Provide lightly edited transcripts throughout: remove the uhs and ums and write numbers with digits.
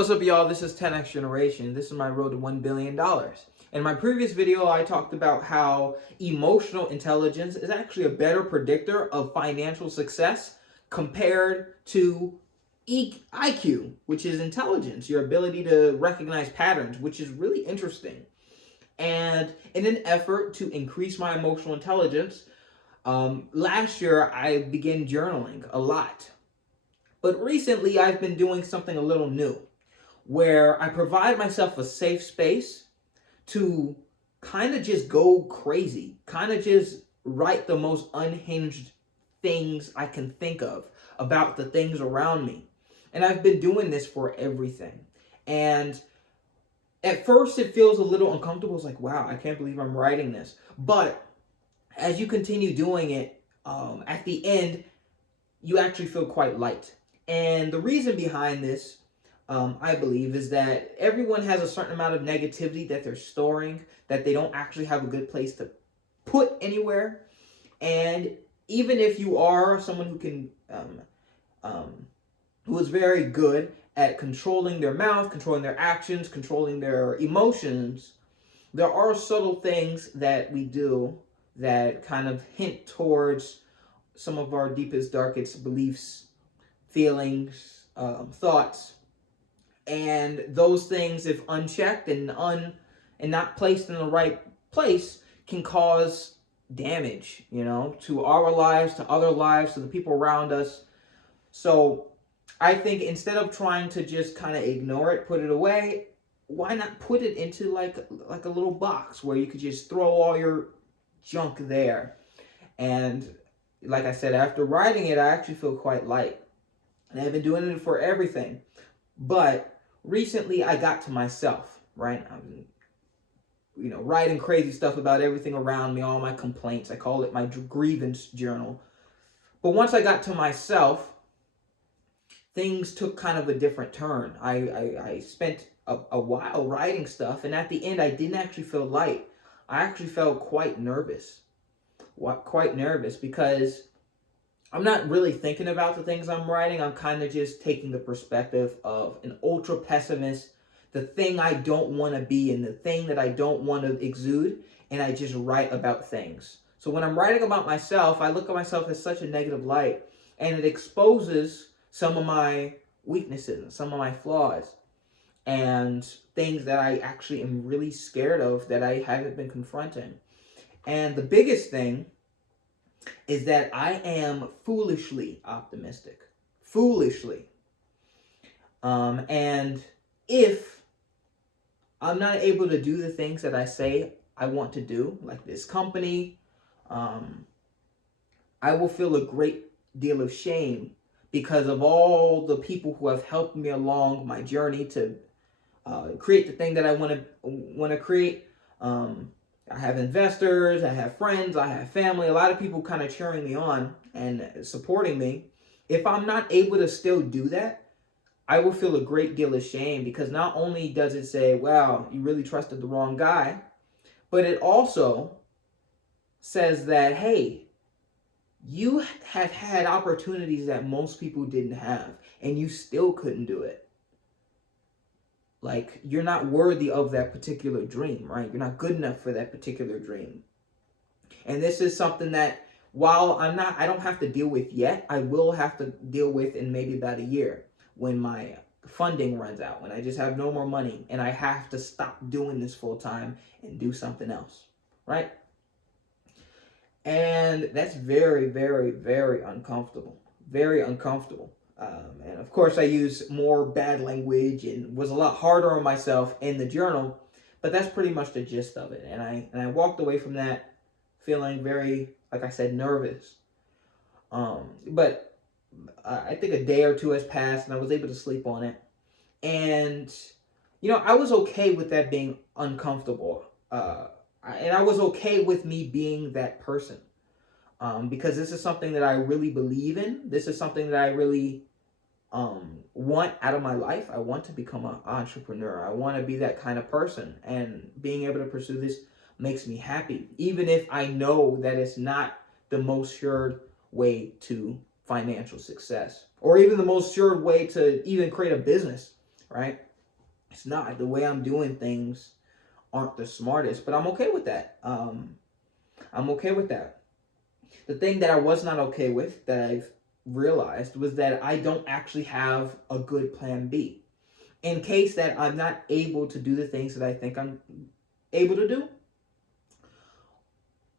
What's up, y'all? This is 10X Generation. This is my road to $1 billion. In my previous video, I talked about how emotional intelligence is actually a better predictor of financial success compared to IQ, which is intelligence, your ability to recognize patterns, which is really interesting. And in an effort to increase my emotional intelligence, last year I began journaling a lot. But recently I've been doing something a little new, where I provide myself a safe space to kind of just go crazy, kind of just write the most unhinged things I can think of about the things around me. And I've been doing this for everything. And at first it feels a little uncomfortable. It's like, wow, I can't believe I'm writing this. But as you continue doing it, at the end, you actually feel quite light. And the reason behind this, I believe, is that everyone has a certain amount of negativity that they're storing, that they don't actually have a good place to put anywhere. And even if you are someone who can, who is very good at controlling their mouth, controlling their actions, controlling their emotions, there are subtle things that we do that kind of hint towards some of our deepest, darkest beliefs, feelings, thoughts. And those things, if unchecked and not placed in the right place, can cause damage, to our lives, to other lives, to the people around us. So I think instead of trying to just kind of ignore it, put it away, why not put it into like a little box where you could just throw all your junk there? And like I said, after writing it, I actually feel quite light. And I've been doing it for everything. But recently I got to myself, right? I was, writing crazy stuff about everything around me, all my complaints. I call it my grievance journal. But once I got to myself, things took kind of a different turn. I spent a while writing stuff, and at the end, I didn't actually feel light. I actually felt quite nervous. Quite nervous because I'm not really thinking about the things I'm writing. I'm kind of just taking the perspective of an ultra pessimist, the thing I don't want to be and the thing that I don't want to exude, and I just write about things. So when I'm writing about myself, I look at myself as such a negative light, and it exposes some of my weaknesses, some of my flaws, and things that I actually am really scared of that I haven't been confronting. And the biggest thing is that I am foolishly optimistic. Foolishly. And if I'm not able to do the things that I say I want to do, like this company, I will feel a great deal of shame because of all the people who have helped me along my journey to create the thing that I want to create. I have investors, I have friends, I have family, a lot of people kind of cheering me on and supporting me. If I'm not able to still do that, I will feel a great deal of shame because not only does it say, wow, you really trusted the wrong guy, but it also says that, hey, you have had opportunities that most people didn't have and you still couldn't do it. Like, you're not worthy of that particular dream, right? You're not good enough for that particular dream. And this is something that, while I don't have to deal with yet, I will have to deal with in maybe about a year when my funding runs out, when I just have no more money and I have to stop doing this full time and do something else, right? And that's very, very, very uncomfortable. Very uncomfortable. And of course, I use more bad language and was a lot harder on myself in the journal, but that's pretty much the gist of it. And I walked away from that feeling very, like I said, nervous. But I think a day or two has passed, and I was able to sleep on it. And I was okay with that being uncomfortable, and I was okay with me being that person, because this is something that I really believe in. This is something that I really want out of my life. I want to become an entrepreneur. I want to be that kind of person, and being able to pursue this makes me happy, even if I know that it's not the most sure way to financial success, or even the most sure way to even create a business, right? It's not. The way I'm doing things aren't the smartest, but I'm okay with that. I'm okay with that. The thing that I was not okay with, that I've realized, was that I don't actually have a good plan B. In case that I'm not able to do the things that I think I'm able to do,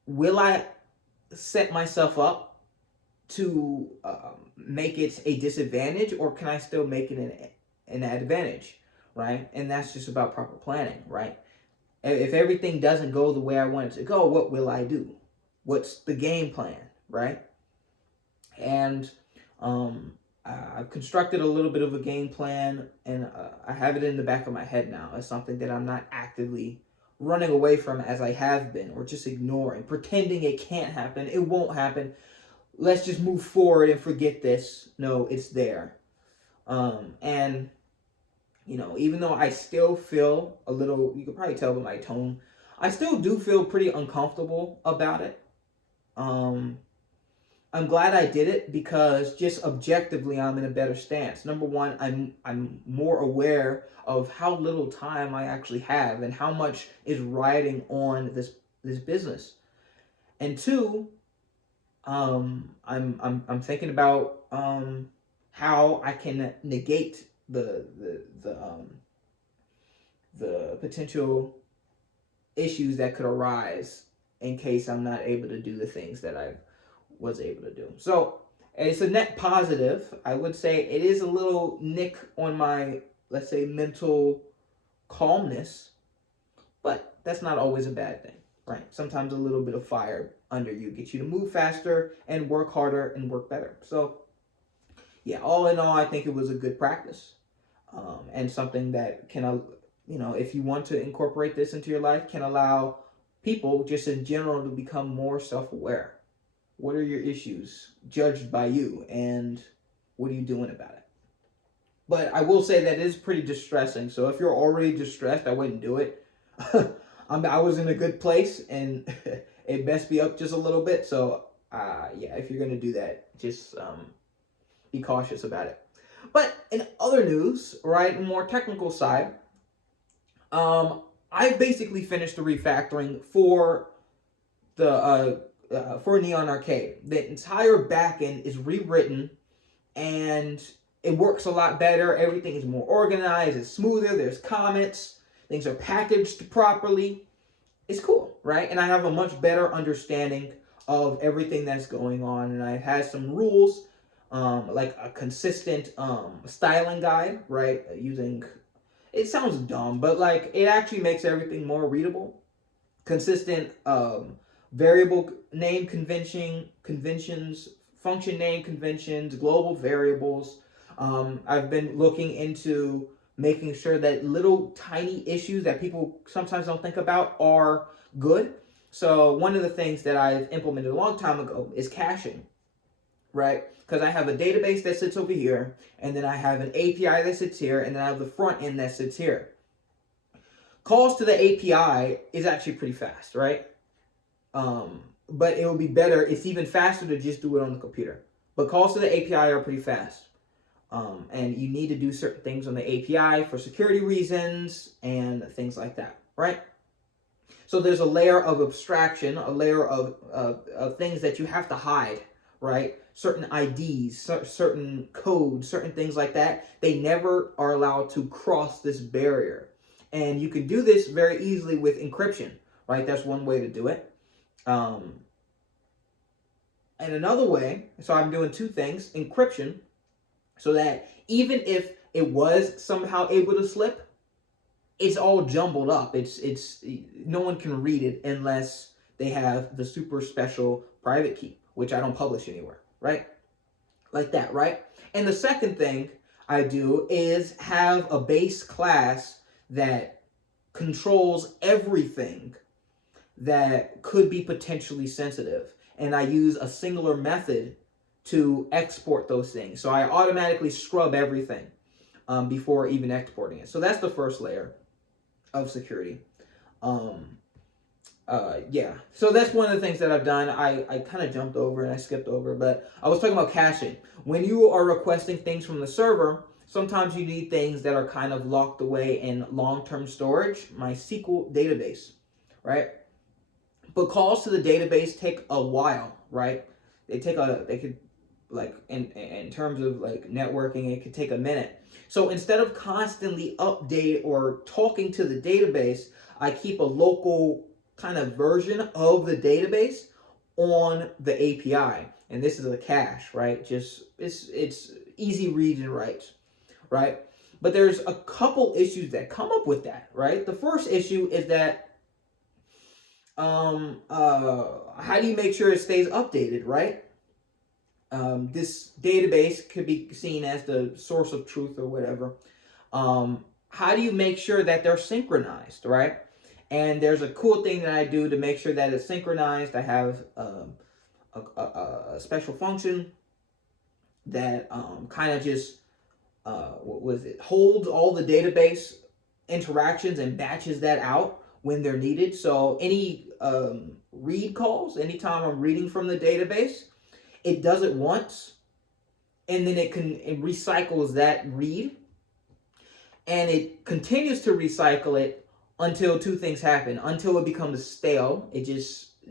will I set myself up to make it a disadvantage, or can I still make it an advantage, right? And that's just about proper planning, right? If everything doesn't go the way I want it to go, what will I do? What's the game plan, right? And I've constructed a little bit of a game plan, and I have it in the back of my head now as something that I'm not actively running away from as I have been, or just ignoring, pretending it can't happen, it won't happen. Let's just move forward and forget this. No, it's there. And even though I still feel a little, you could probably tell by my tone, I still do feel pretty uncomfortable about it. I'm glad I did it because just objectively I'm in a better stance. Number one, I'm more aware of how little time I actually have and how much is riding on this business. And two, I'm thinking about how I can negate the potential issues that could arise in case I'm not able to do the things that I was able to do. So it's a net positive. I would say it is a little nick on my, let's say, mental calmness, but that's not always a bad thing, right? Sometimes a little bit of fire under you gets you to move faster and work harder and work better. So yeah, all in all, I think it was a good practice, and something that can, if you want to incorporate this into your life, can allow people just in general to become more self-aware. What are your issues judged by you, and what are you doing about it? But I will say that it is pretty distressing. So if you're already distressed, I wouldn't do it. I was in a good place, and it messed me up just a little bit. So yeah, if you're gonna do that, just be cautious about it. But in other news, right, more technical side, I basically finished the refactoring for Neon Arcade. The entire backend is rewritten, and it works a lot better. Everything is more organized, it's smoother, there's comments, things are packaged properly. It's cool, right? And I have a much better understanding of everything that's going on, and I had some rules, like a consistent styling guide, right? Using, it sounds dumb, but like it actually makes everything more readable. Consistent variable name conventions, function name conventions, global variables. I've been looking into making sure that little tiny issues that people sometimes don't think about are good. So one of the things that I've implemented a long time ago is caching, right? Because I have a database that sits over here, and then I have an API that sits here, and then I have the front end that sits here. Calls to the API is actually pretty fast, right? But it would be better, it's even faster to just do it on the computer. But calls to the API are pretty fast. And you need to do certain things on the API for security reasons and things like that, right? So there's a layer of abstraction, a layer of things that you have to hide, right? Certain IDs, certain codes, certain things like that. They never are allowed to cross this barrier. And you can do this very easily with encryption, right? That's one way to do it. And another way, so I'm doing two things: encryption, so that even if it was somehow able to slip, it's all jumbled up. It's no one can read it unless they have the super special private key, which I don't publish anywhere, right? Like that, right? And the second thing I do is have a base class that controls everything that could be potentially sensitive. And I use a singular method to export those things. So I automatically scrub everything before even exporting it. So that's the first layer of security. Yeah, so that's one of the things that I've done. I kind of jumped over and I skipped over, but I was talking about caching. When you are requesting things from the server, Sometimes you need things that are kind of locked away in long-term storage, my SQL database, right? But calls to the database take a while, right? They could, like, in terms of like networking, it could take a minute. So instead of constantly update or talking to the database, I keep a local kind of version of the database on the API. And this is a cache, right? Just it's easy reads and writes, right? But there's a couple issues that come up with that, right? The first issue is that how do you make sure it stays updated, right? This database could be seen as the source of truth or whatever. How do you make sure that they're synchronized, right? And there's a cool thing that I do to make sure that it's synchronized. I have a special function that kind of just holds all the database interactions and batches that out when they're needed. So any read calls, anytime I'm reading from the database, it does it once, and then it recycles that read, and it continues to recycle it until two things happen: until it becomes stale, it's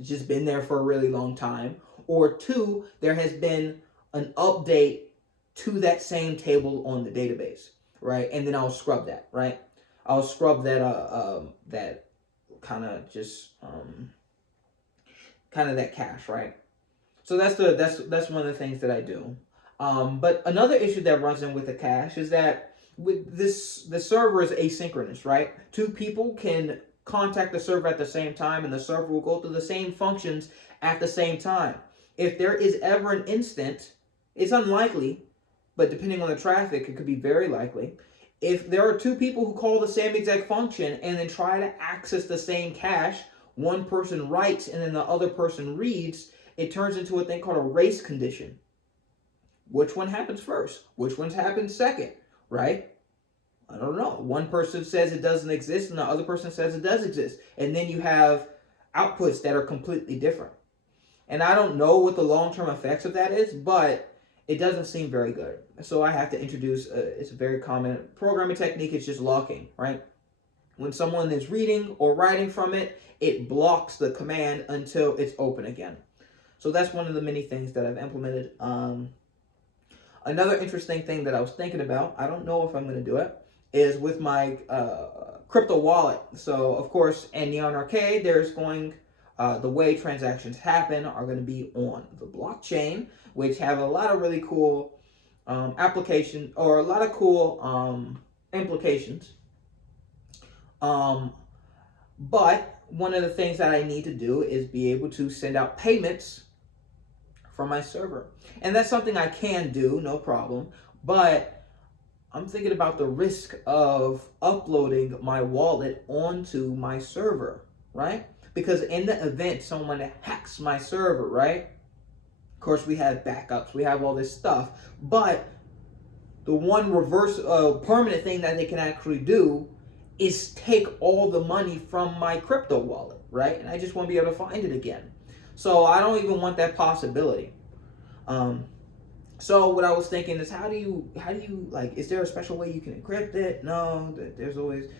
just been there for a really long time, or two, there has been an update to that same table on the database, right? And then I'll scrub that, right? I'll scrub that that kind of just kind of that cache, right? So that's one of the things that I do. But another issue that runs in with the cache is that with the server is asynchronous, right? Two people can contact the server at the same time, and the server will go through the same functions at the same time. If there is ever an instant, it's unlikely, but depending on the traffic, it could be very likely. If there are two people who call the same exact function and then try to access the same cache, one person writes and then the other person reads, it turns into a thing called a race condition. Which one happens first? Which one's happens second, right? I don't know. One person says it doesn't exist and the other person says it does exist. And then you have outputs that are completely different. And I don't know what the long-term effects of that is, but it doesn't seem very good. So I have to introduce, it's a very common programming technique, it's just locking, right? When someone is reading or writing from it, it blocks the command until it's open again. So that's one of the many things that I've implemented. Another interesting thing that I was thinking about, I don't know if I'm going to do it, is with my crypto wallet. So, of course, in Neon Arcade, there's going, the way transactions happen are going to be on the blockchain, which have a lot of really cool application, or a lot of cool implications. But one of the things that I need to do is be able to send out payments from my server. And that's something I can do, no problem. But I'm thinking about the risk of uploading my wallet onto my server, right? Because in the event someone hacks my server, right? Of course, we have backups, we have all this stuff. But the one permanent thing that they can actually do is take all the money from my crypto wallet, right? And I just want to be able to find it again. So I don't even want that possibility. So what I was thinking is, how do you like, is there a special way you can encrypt it? No, there's always,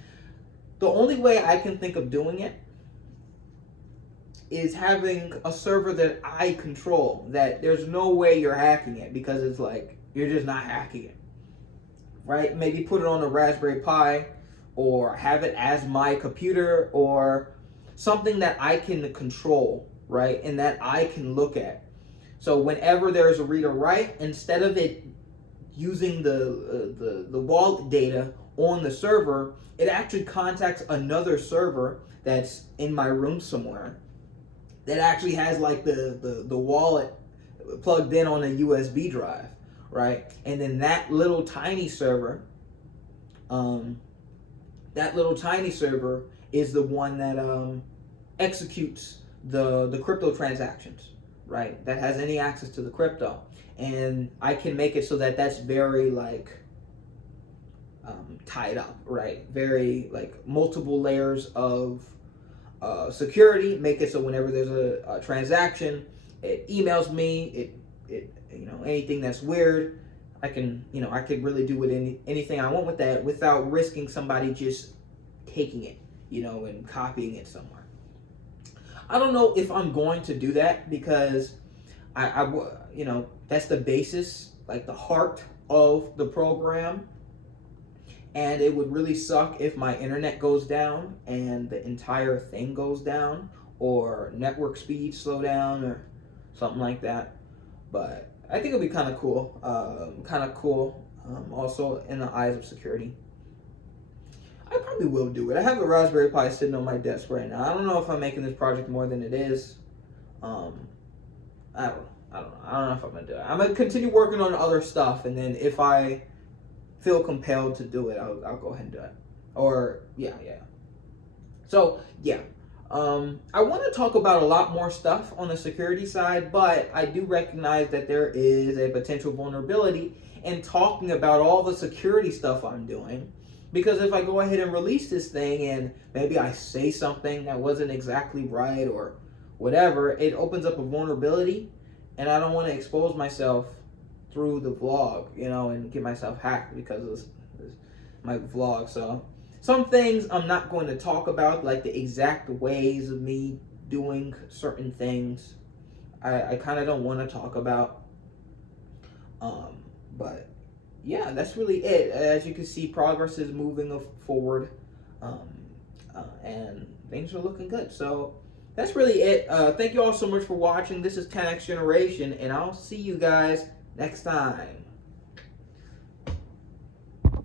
the only way I can think of doing it is having a server that I control, that there's no way you're hacking it, because it's like, you're just not hacking it, right? Maybe put it on a Raspberry Pi, or have it as my computer, or something that I can control, right? And that I can look at. So whenever there's a read or write, instead of it using the wallet data on the server, it actually contacts another server that's in my room somewhere that actually has like the wallet plugged in on a USB drive, right? And then that little tiny server, is the one that executes the crypto transactions, right? That has any access to the crypto. And I can make it so that that's very like tied up, right? Very like multiple layers of security. Make it so whenever there's a transaction, it emails me. It anything that's weird, I can, I could really do with anything I want with that without risking somebody just taking it, and copying it somewhere. I don't know if I'm going to do that because that's the basis, like the heart of the program. And it would really suck if my internet goes down and the entire thing goes down, or network speed slow down or something like that. But I think it'll be kind of cool. Also in the eyes of security. I probably will do it. I have a Raspberry Pi sitting on my desk right now. I don't know if I'm making this project more than it is. I don't know. I don't know if I'm gonna do it. I'm gonna continue working on other stuff, and then if I feel compelled to do it, I'll go ahead and do it. Or yeah. So yeah, I want to talk about a lot more stuff on the security side, but I do recognize that there is a potential vulnerability in talking about all the security stuff I'm doing. Because if I go ahead and release this thing and maybe I say something that wasn't exactly right or whatever, it opens up a vulnerability, and I don't want to expose myself through the vlog, and get myself hacked because of my vlog. So some things I'm not going to talk about, like the exact ways of me doing certain things. I kind of don't want to talk about. But yeah, that's really it. As you can see, progress is moving forward, and things are looking good. So that's really it. Thank you all so much for watching. This is 10X Generation, and I'll see you guys next time.